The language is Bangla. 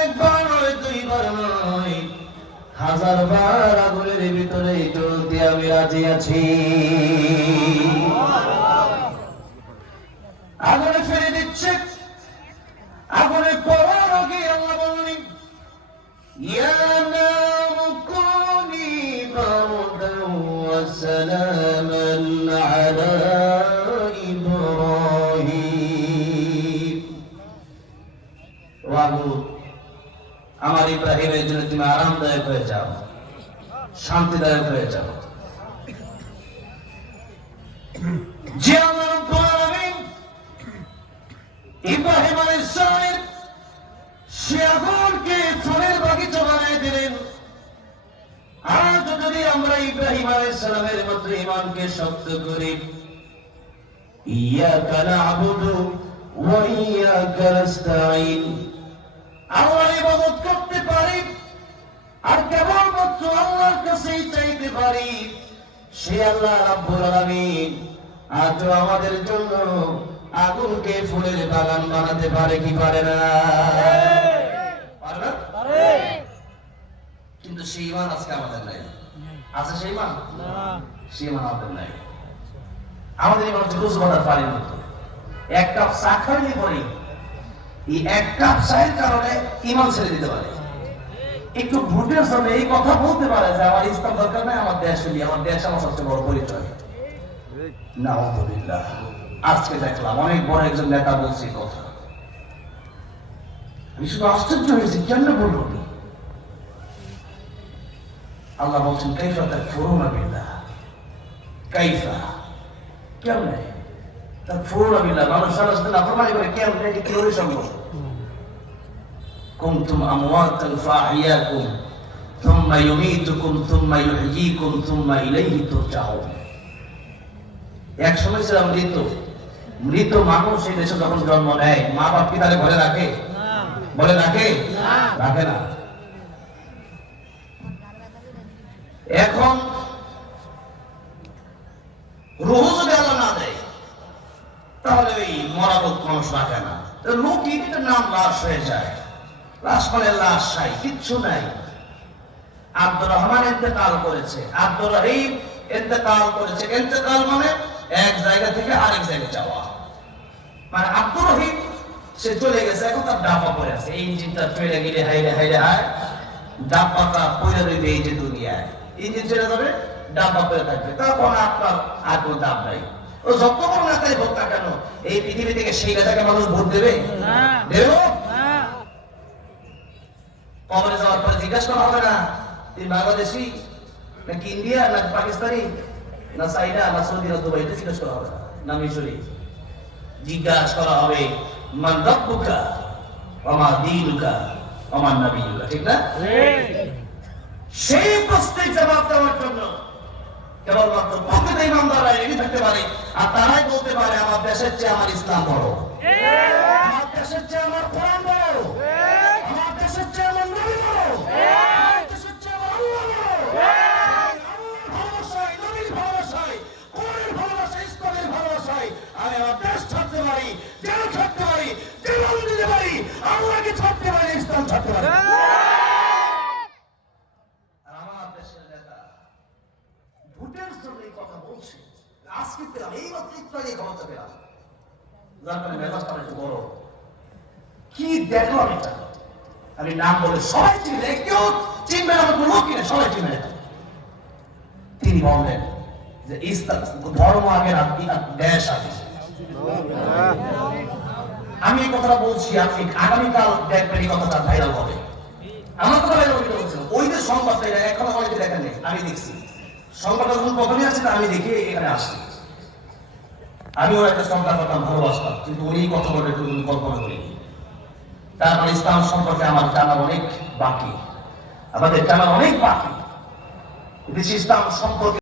একবার নয়, দুইবার নয়, হাজারবার আগুনের ভিতরে জ্বলতে আমি রাজি আছি। আগুনে ফেলে দিচ্ছে, আগুনে পড়ার আগে আল্লাহ বললেন, ইয়া নারু কুনি বারদান ওয়া সালামান আলা ইব্রাহিম। আমার ইব্রাহিমের জন্য তুমি আরামদায়ক হয়ে যাও, শান্তিদায়ক হয়ে যাও। যে আল্লাহ রাব্বুল আলামিন ইব্রাহিম আলাইহিস সালামের সে আগুনকে ফুলের বাগিচা বানিয়ে দিলেন। আজ যদি আমরা ইব্রাহিম আলাইহিস সালামের মতো ঈমানকে শক্ত করি, ইয়াকা না'বুদু ওয়া ইয়াকা নাস্তাঈন, আল্লাহর ইবাদত করতে পারি আর কেবলমাত্র আল্লাহর কাছেই চাইতে পারি, সে আল্লাহ রাব্বুল আলামিন আজ আমাদের জন্য আগুনকে ফুলের বাগান বানাতে পারে কি পারে না? পারে। কিন্তু সেই ঈমান আজকে আমাদের নাই। আছে সেই ঈমান? না, সেই ঈমান আমাদের নাই। আমাদের ঈমান হচ্ছে রোজবাদার পানির মতো, এক কাপ চা খাইলে পরে এই এক কাপ চায়ের কারণে ঈমান ছেড়ে দিতে পারে। একটু ভোটের জন্য এই কথা বলতে পারে যে আমার ইসলাম দরকার নাই, আমার দেশ নিয়ে, আমার দেশ আমার সবচেয়ে বড় পরিচয়। নাউযুবিল্লাহ। আজকে দেখলাম অনেক বড় একজন নেতা বলছে কথা, আমি শুধু আশ্চর্য হয়েছি, কেন বললো? আল্লাহ বলছেন কাইফা তাকফুরুনা বিল্লাহ, কাইফা, কেমনে তাকফুরুনা বিল্লাহ, মানুষ আল্লাহর নাফরমানি করে কেমনে, এটা কিভাবে সম্ভব? কুনতুম আমওয়াতান ফাআহইয়াকুম থুম্মা ইউমীতুকুম থুম্মা ইউহয়ীকুম থুম্মা ইলাইহি তুরজাউন। এক সময় ছিলাম মৃত মানুষ এই দেশে যখন জন্ম নেয়, মা বাপ কি তাহলে ঘরে রাখে? বলে রাখে? রাখে না। এখন রূহ যদি আল্লাহ না দেয় তাহলে ওই মরা লোক মানুষ রাখে না, লোক নাম লাশ হয়ে যায়। লাশ মানে লাশ নাই, কিচ্ছু নাই। আব্দুর রহমান ইন্তেকাল করেছে, আব্দুর রহিম ইন্তেকাল করেছে। ইন্তেকাল মানে এক জায়গা থেকে আরেক জায়গায় যাওয়া। মানে আব্দুর রহিম সে চলে গেছে, এখন তার ডাব্বা পড়ে আছে, এই ইঞ্জিনটা চলে গেলে হাইরে হাইরে হায়, ডাব্বাটা পড়ে রইবে এই যে দুনিয়ায়। ইঞ্জিন চলে যাবে, ডাব্বা পড়ে থাকবে, তখন আপনার আর কোনো দাম নাই। ও যত বড় নেতাই ভোট না কেন, এই পৃথিবী থেকে সেই নেতাকে মানুষ ভোট দেবে? দেব? কবরে যাওয়ার পরে জিজ্ঞাসা করা হবে না তুই বাংলাদেশি নাকি ইন্ডিয়া না পাকিস্তানি না চাইনা না সৌদি না দুবাই, এটা জিজ্ঞাসা করা হবে না মিশরি। জিজ্ঞাসা করা হবে মান রাব্বুকা ওয়া মা দীনুকা ওয়া মান নাবিয়ুকা, ঠিক না? সেই প্রশ্নের জবাব দেওয়ার জন্য কেবলমাত্র প্রকৃত ইমানদাররা রেডি থাকতে পারে, আর তারাই বলতে পারে আমার দেশের চেয়ে আমার ইসলাম বড়, আমার দেশের চেয়ে আমার কোরআন বড়, আমার দেশের চেয়ে আমার নবী বড়, আমার দেশের চেয়ে আমার আল্লাহ বড়। আল্লাহর ভালোবাসায়, নবীর ভালোবাসায়, কোরআনের ভালোবাসায়, ইসলামের ভালোবাসায় আমি আমার দেশ ছাড়তে পারি, জেল ছাড়তে পারি, জীবন দিতে পারি, আল্লাহকে ছাড়তে পারি, ইসলাম ছাড়তে পারি। ভোটের জন্য এই কথা বলছে, আজকে পেলাম, এই মাত্র একটু আগে খবরটা পেলাম, যার কারণে মেজাজটা একটু বড়। কি দেখলাম এটা, আমি নাম বলে সবাই চিনবে, কেউ চিনবে না, কোনো লোক কিনে সবাই চিনবে না। তিনি বললেন যে ইসলাম ধর্ম আগে না, দেশ আগে। আমি এই কথাটা বলছি, আপনি আগামীকাল দেখবেন এই কথাটা ভাইরাল হবে। আমার কথা ভাইরাল হবে বলছিলাম, ওই যে সংবাদটা এখন অনেকে দেখেন নেই, আমি দেখছি সংবাদটা যখন প্রথমে আসছে আমি দেখে এখানে আসছি। আমিও একটা সংবাদ করতাম, ভালোবাসতাম, কিন্তু উনি কথা বলে একটু কল্পনা করিনি। তারপর ইসলাম সম্পর্কে আমার জানা অনেক বাকি, আমাদের জানা অনেক বাকি। ইসলাম সম্পর্কে